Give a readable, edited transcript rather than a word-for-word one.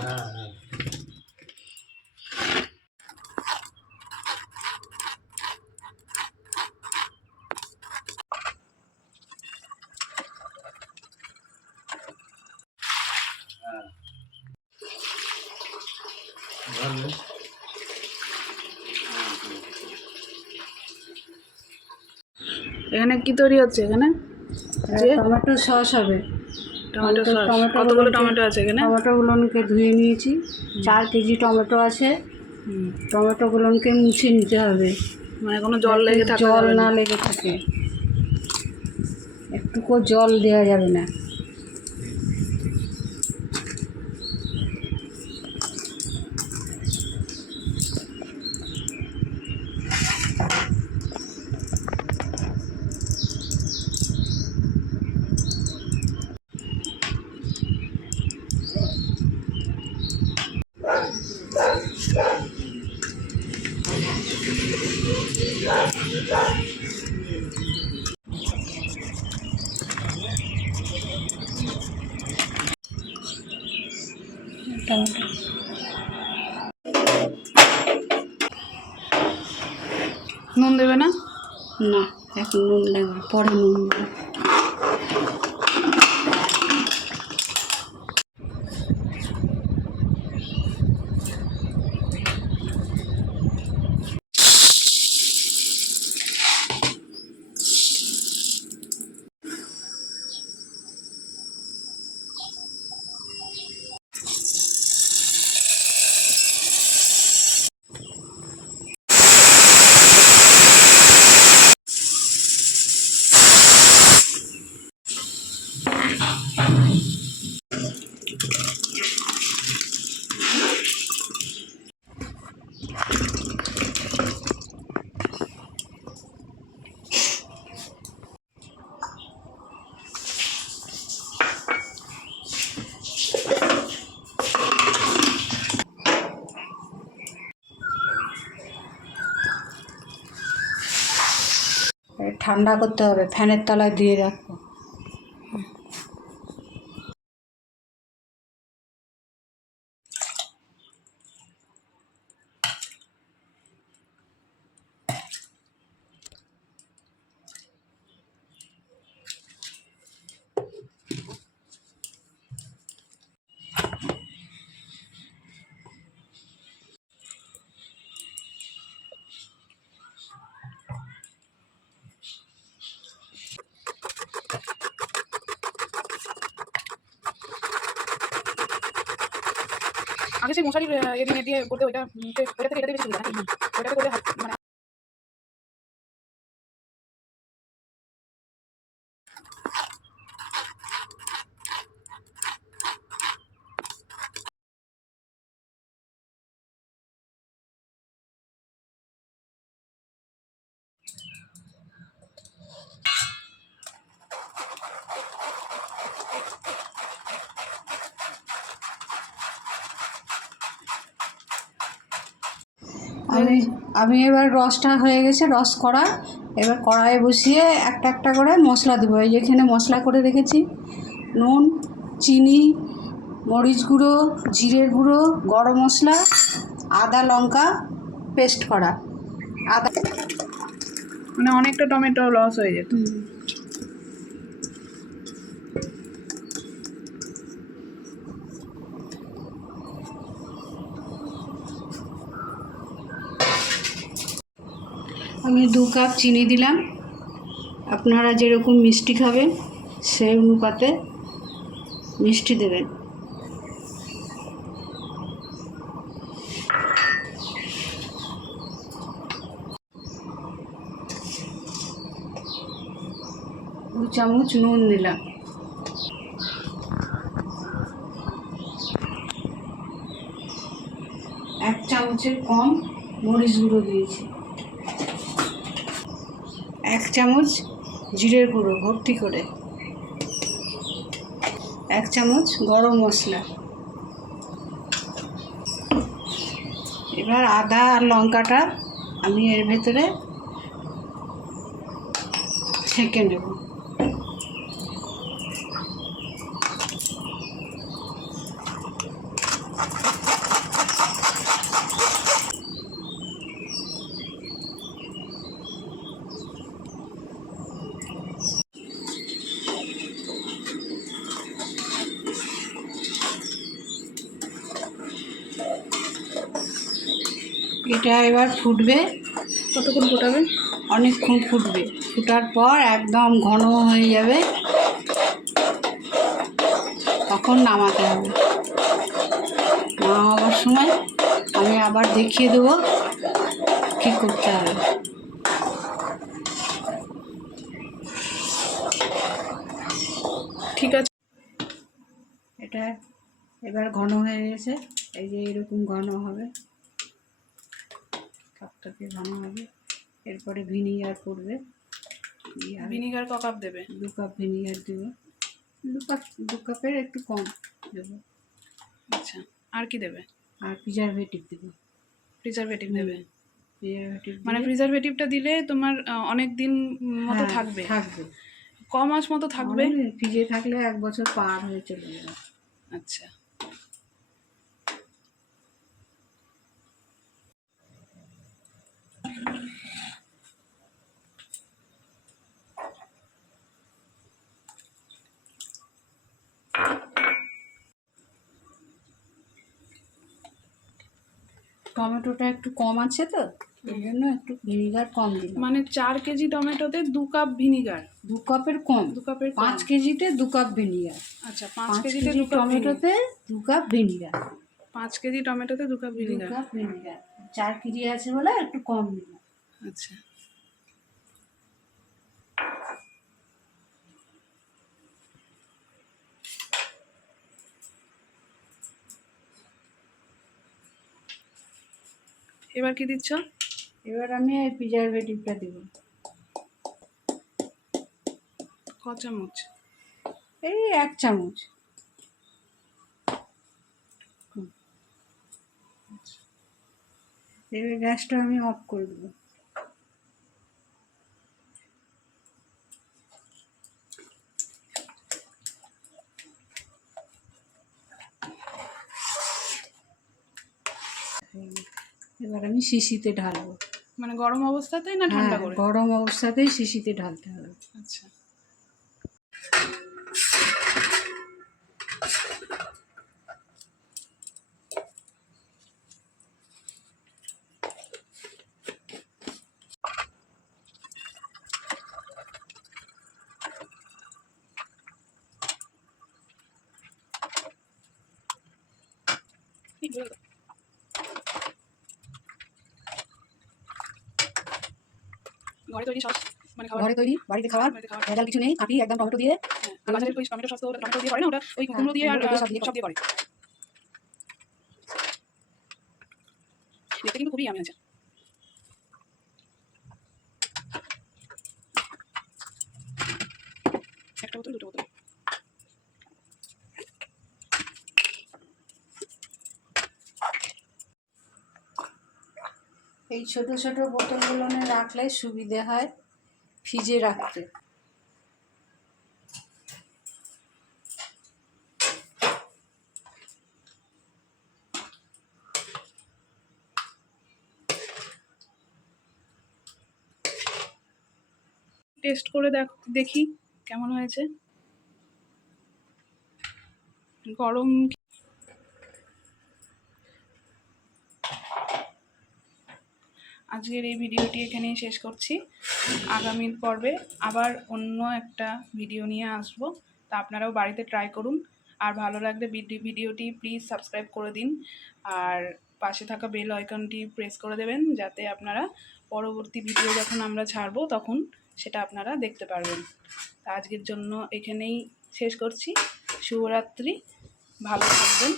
হ্যাঁ হ্যাঁ ভালো। এখানে কি তৈরি হচ্ছে? এখানে যে টমেটো সস হবে। Tomato sauce. কতগুলো টমেটো আছে এখানে? টমেটোগুলোকে ধুয়ে নিয়েছি। 4 কেজি টমেটো আছে। টমেটোগুলোকে মুছে নিতে হবে, মানে কোনো জল লেগে থাকা জল যাবে না না? লেগে থাকে। একটুকু জল দেওয়া যাবে না। টমেটো নুন দেবে না? না, এখন নুন লাগবে, পরে নুন দেবে। ঠান্ডা করতে হবে, ফ্যানের তলায় দিয়ে রাখবো। আগে সেই মশারি এদিকে দিয়ে করতে ওইটা থেকে এটাতে বেশি সুবিধা নাকি? ওইটাতে করলে মানে আমি এবার রসটা হয়ে গেছে, রস করা। এবার কড়াইয়ে বসিয়ে একটা একটা করে মশলা দেবো। এই যেখানে মশলা করে রেখেছি, নুন, চিনি, মরিচ গুঁড়ো, জিরে গুঁড়ো, গরম মশলা, আদা লঙ্কা পেস্ট করা। আদা মানে অনেকটা টমেটো লস হয়ে যেত। আমি 2 কাপ চিনি দিলাম। আপনারা যেরকম মিষ্টি খাবেন সেই অনুপাতে মিষ্টি দেবেন। দু চামচ নুন দিলাম। এক চামচের কম মরিচ গুঁড়ো দিয়েছি। 1 চামচ জিরের গুঁড়ো ভর্তি করে। 1 চামচ গরম মশলা। এবার আদা আর লঙ্কাটা আমি এর ভেতরে ছেঁকে নেব। এটা এবার ফুটবে, কতক্ষণ ফোটাবে? অনেকক্ষণ ফুটবে। ফুটার পর একদম ঘন হয়ে যাবে, তখন নামাতে হবে। নামাবার সময় আমি আবার দেখিয়ে দেবো কী করতে হবে। ঠিক আছে। এটা এবার ঘন হয়ে গেছে, এই যে এরকম ঘন হবে, টকটকে ঘন হবে। এরপরে ভিনিগার পড়বে। ভিনিগার ক কাপ দেবে? 2 কাপ ভিনিগার দেবো। 2 কাপের একটু কম দেবো। আচ্ছা, আর কি দেবে? আর প্রিজারভেটিভ দেবো। প্রিজারভেটিভ দেবে? প্রিজারভেটিভ মানে প্রিজারভেটিভটা দিলে তোমার অনেক দিন মতো থাকবে? থাকবে, ক মাস মতো থাকবে? ফ্রিজে থাকলে 1 বছর পার হয়ে চলে যাবে। আচ্ছা, টমেটোটা একটু কম আছে তো, এই জন্য একটু ভিনিগার কম দিলাম। মানে 4 কেজি টমেটোতে 2 কাপ ভিনিগার? 2 কাপের কম। 2 কাপের 5 কেজিতে 2 কাপ ভিনিগার। আচ্ছা, 5 5 কেজিতে কেজি 2 কাপ টমেটোতে 2 কাপ ভিনিগার। 5 কেজি টমেটোতে 2 cup 2 vinegar. Cup vinegar. 4 KG আছে বলে একটু কম দিলাম। আচ্ছা, এবার কি দিচ্ছ? এবার আমি এই প্রিজারভেটিভটা দেব। ক চামচ? এই 1 চামচ। এবার গ্যাসটা আমি অফ করে দেবো। এবার আমি শিশিতে ঢালবো। মানে গরম অবস্থাতেই না ঠান্ডা করে? গরম অবস্থাতেই শিশিতে ঢালতে হবে। আচ্ছা, ঘরে তৈরি সস, মানে ঘরে তৈরি, বাড়িতে খাবার, ভেজাল কিছু নেই। খাঁটি একদম টমেটো দিয়ে। আর বাজারের ওই টমেটো সস তো টমেটো দিয়ে করে না, ওটা ওই কুমড়ো দিয়ে আর সব দিয়ে করে। দেখতে কিন্তু খুবই ইয়ামি আছে। একটা বোতল, 2টো বোতল। এই ছোট ছোট বোতলগুলো রাখলে সুবিধে হয় ফ্রিজে রাখতে। টেস্ট করে দেখি কেমন হয়েছে। গরম। আজকের এই ভিডিওটি এখানেই শেষ করছি। আগামী পর্বে আবার অন্য একটা ভিডিও নিয়ে আসবো, তা আপনারাও বাড়িতে ট্রাই করুন। আর ভালো লাগলে ভিডিওটি প্লিজ সাবস্ক্রাইব করে দিন, আর পাশে থাকা বেল আইকনটি প্রেস করে দেবেন, যাতে আপনারা পরবর্তী ভিডিও যখন আমরা ছাড়বো তখন সেটা আপনারা দেখতে পারবেন। তা আজকের জন্য এখানেই শেষ করছি। শুভরাত্রি, ভালো থাকবেন।